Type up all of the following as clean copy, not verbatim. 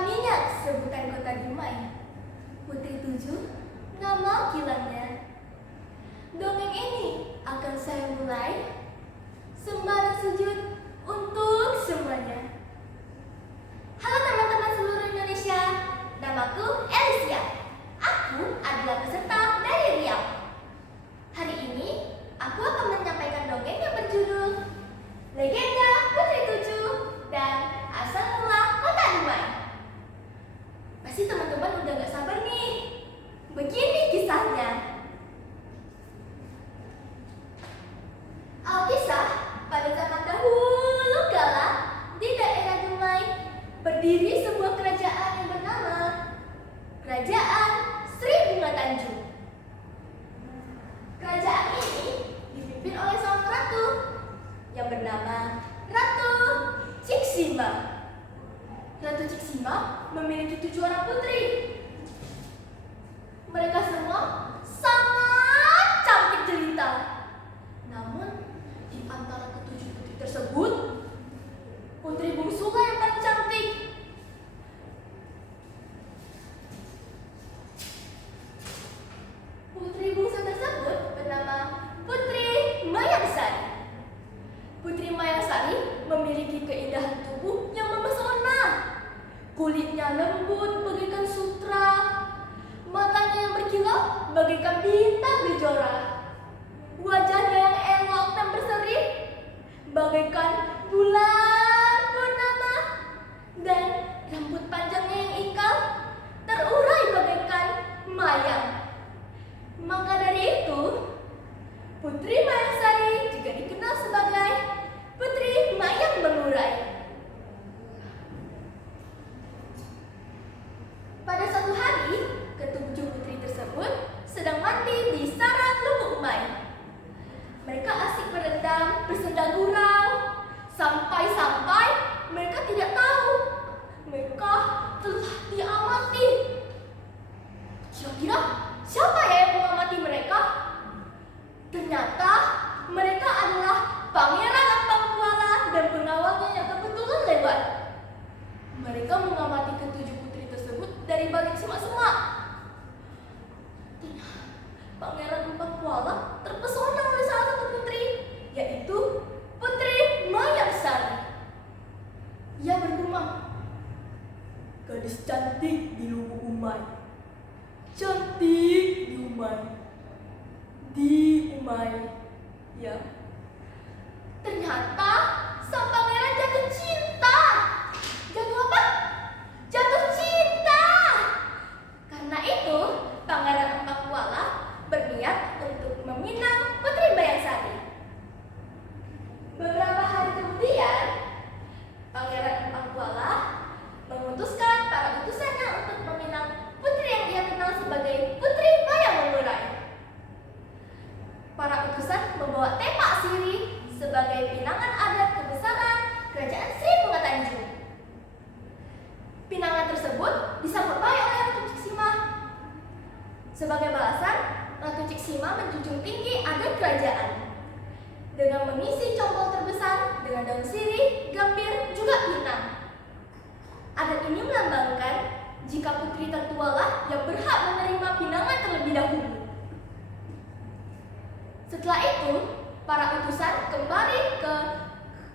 minyak sebutan kota Dumai. Putri Tujuh, nama kilangnya. Dongeng ini akan saya mulai. Sembara sujud untuk semuanya. Halo teman-teman seluruh Indonesia, namaku Elisia. Aku adalah peserta dari Riau. Hari ini aku akan menyampaikan dongeng yang berjudul Legenda Putri Tujuh dan Asal Mula Kota Dumai. Pasti teman-teman udah gak sabar nih. Begini kisahnya. Alkisah, pada zaman dahulu kala di daerah Dumai berdiri sebuah kerajaan yang bernama Kerajaan Sri Bunga Tanjung. Kerajaan ini dipimpin oleh seorang ratu yang bernama Ratu Ciksima. Ratu Ciksima memiliki 7 orang putri. Mereka semua sangat cantik jelita. Namun di antara ke-7 putri tersebut, putri bungsulah yang paling cantik. Putri bungsu tersebut bernama Putri Mayangsari. Putri Mayangsari memiliki keindahan tubuh yang memesona. Kulitnya lembut bagaikan sutra, matanya yang berkilau bagaikan bintang gejora, wajahnya yang elok dan berseri bagaikan bulan purnama, dan rambut panjangnya yang ikal terurai bagaikan mayang. Maka dari itu, Putri Mayangsari juga dikenal sebagai Putri Mayang Mengurai. Pada suatu hari, ke-7 putri tersebut sedang mandi di Sarat Lubuk Mai. Mereka asik berendam, bersenda gurau, sampai-sampai mereka tidak tahu mereka telah diamati. Kira-kira siapa ya yang mengamati mereka? Ternyata mereka adalah Pangeran Ampang Kuala dan pengawalnya yang kebetulan lewat. Mereka mengamati ke-7 putri tersebut dari balik semak-semak. Pangeran Ampang Kuala terpesona oleh salah satu putri, yaitu Putri Mayangsari. Ia bergumam, "Gadis cantik di Lubuk Umai, cantik di Umai, di Umai." Ya, ternyata sang pangeran jatuh cinta. Jatuh apa? Jatuh cinta. Karena itu, Pangeran Ampang Kuala berniat untuk meminang Putri Mayangsari. Beberapa hari kemudian, Pangeran Ampang Kuala mengutuskan para utusannya untuk meminang putri yang ia kenal sebagai Putri Mayang Mengurai. Para utusan membawa tepak sirih sebagai pinangan adat kebesaran Kerajaan Sri Bunga Tanjung. Pinangan tersebut disambut baik oleh Ratu Ciksima. Sebagai balasan, Ratu Ciksima menjunjung tinggi adat kerajaan dengan mengisi congkol terbesar dengan daun sirih, gambir, juga pinang. Adat ini melambangkan jika putri tertualah yang berhak menerima pinangan terlebih dahulu. Setelah itu, para utusan kembali ke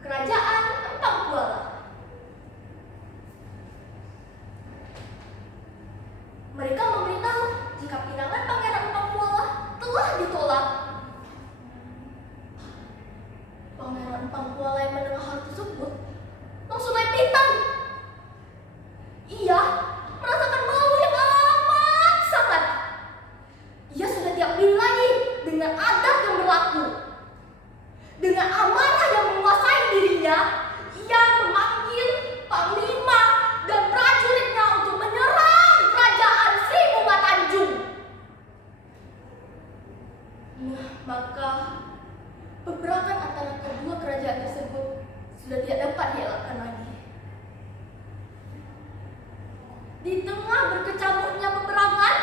Kerajaan Ampang Kuala. Mereka memberitahu jika pinangan Pangeran Ampang Kuala telah ditolak. Pangeran Ampang Kuala yang mendengar hal tersebut langsung naik pitam. Ia merasakan malu yang amat sangat. Ia sudah tidak peduli lagi dengan adat yang berlaku. Dengan amarah yang menguasai dirinya, ia memanggil panglima dan prajuritnya untuk menyerang Kerajaan Sri Bunga Tanjung. Nah, maka peperangan antara kedua kerajaan tersebut sudah tidak dapat dielakkan lagi. Di tengah berkecamuknya peperangan,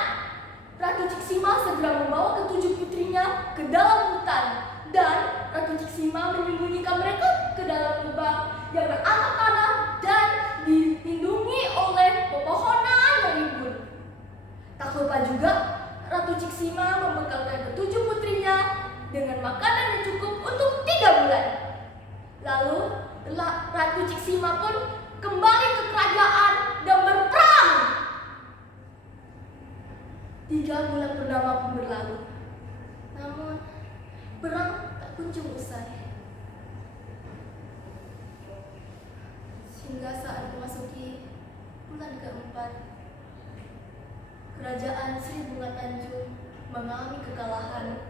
Ratu Ciksima segera membawa ke-7 putrinya ke dalam hutan, dan Ratu Ciksima menyembunyikan mereka ke dalam lubang yang beranak tanah dan dilindungi oleh Ratu Ciksima pun kembali ke kerajaan dan berperang. 3 bulan purnama pun berlalu. Namun, perang tak kunjung usai. Hingga saat memasuki bulan keempat, kerajaan Sri Bunga Tanjung mengalami kekalahan.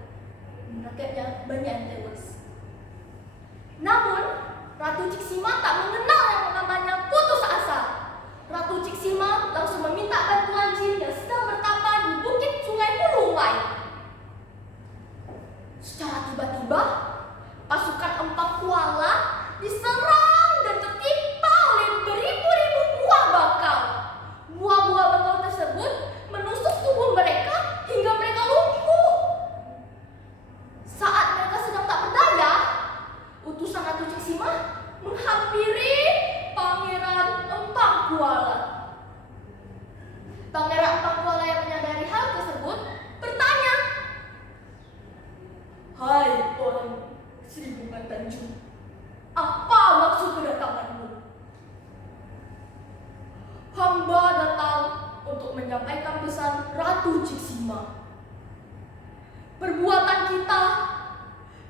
Rakyatnya banyak yang tewas. Namun, Ratu Ciksima tak mengenal yang namanya putus asa. Ratu Ciksima langsung meminta bantuan jin yang sedang bertapa di bukit Sungai Muluwai. Secara tiba-tiba, pasukan Empat Kuala diserang dan tertimpa oleh beribu-ribu buah bakau. Buah-buah bakau tersebut menusuk tubuh mereka hingga mereka lumpuh. Saat mereka sedang tak berdaya, utusan Ratu Ciksima menghampiri Pangeran Empang Kuala. Pangeran Empang Kuala yang menyadari hal tersebut bertanya, "Hai orang Sri Bunga Tanjung, apa maksud kedatanganmu?" "Hamba datang untuk menyampaikan pesan Ratu Ciksima. Perbuatan kita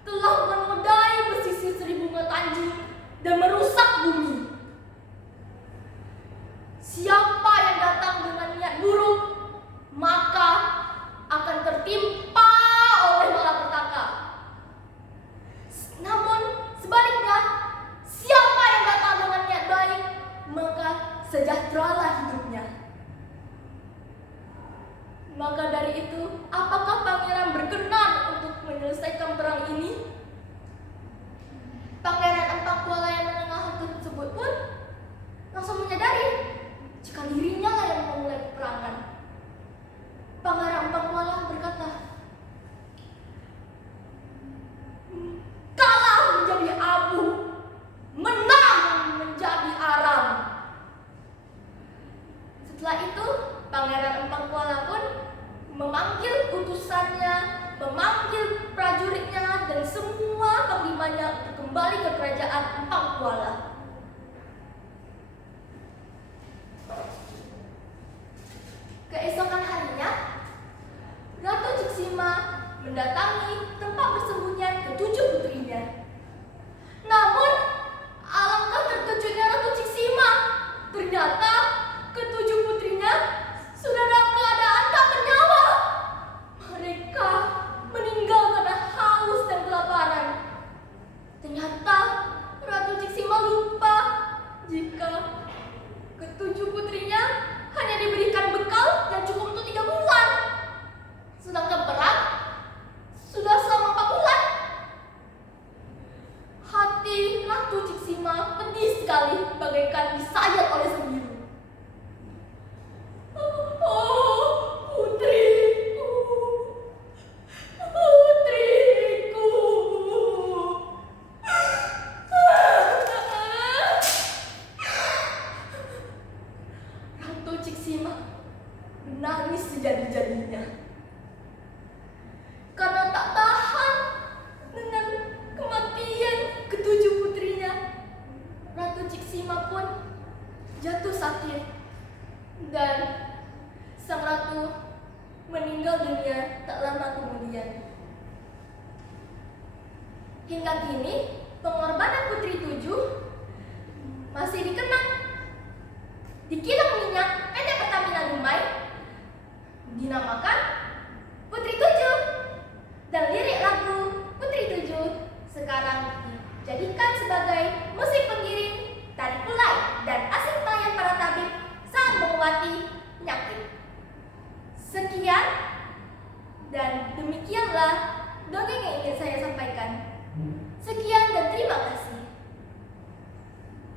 telah menodai pesisir Sri Bunga Tanjung dan merusak bumi. Siapa yang datang dengan niat buruk, maka akan tertimpa oleh malapetaka. Namun sebaliknya, siapa yang datang dengan niat baik, maka sejahteralah hidupnya." Maka dari itu, apakah pangeran berkenan untuk menyelesaikan perang ini? Pangeran Empang Kuala yang mendengar hal tersebut pun langsung menyadari jika dirinya lah yang memulai peperangan. Pangeran Empang Kuala berkata, "Kalah menjadi abu, menang menjadi arang." Setelah itu, Pangeran Empang Kuala pun memanggil utusannya, memanggil prajuritnya dan semua panglimanya untuk kembali ke kerajaan Empang Kuala. Keesokan harinya, Ratu Ciksima mendatangi tempat persembunyian ketujuh putrinya. Namun, alangkah terkejutnya Ratu Ciksima. Ternyata ketujuh putrinya sudah dalam keadaan tak bernyawa. Mereka meninggal karena haus dan kelaparan. Ternyata Ratu Ciksima lupa jika ketujuh putrinya hanya diberikan bekal yang cukup untuk 3 bulan. Sedangkan perang sudah selama 4 bulan. Hati Ratu Ciksima pedih sekali bagaikan disayat oleh sembilu. "Oh, putriku, putriku." Ratu Ciksima menangis sejadi-jadinya karena tak tahan dengan kematian ketujuh putrinya. Ratu Ciksima pun jatuh sakit dan sang ratu meninggal dunia tak lama kemudian. Hingga kini, pengorbanan Putri 7 masih dikenang di kilang minyak PT Pertamina Dumai, dinamakan Putri 7, dan lirik lagu Putri 7 sekarang dijadikan sebagai musik pengiring tari pulai dan asing pelayan para tabib saat mengobati penyakit. Sekian dan demikianlah dongeng yang ingin saya sampaikan. Sekian dan terima kasih.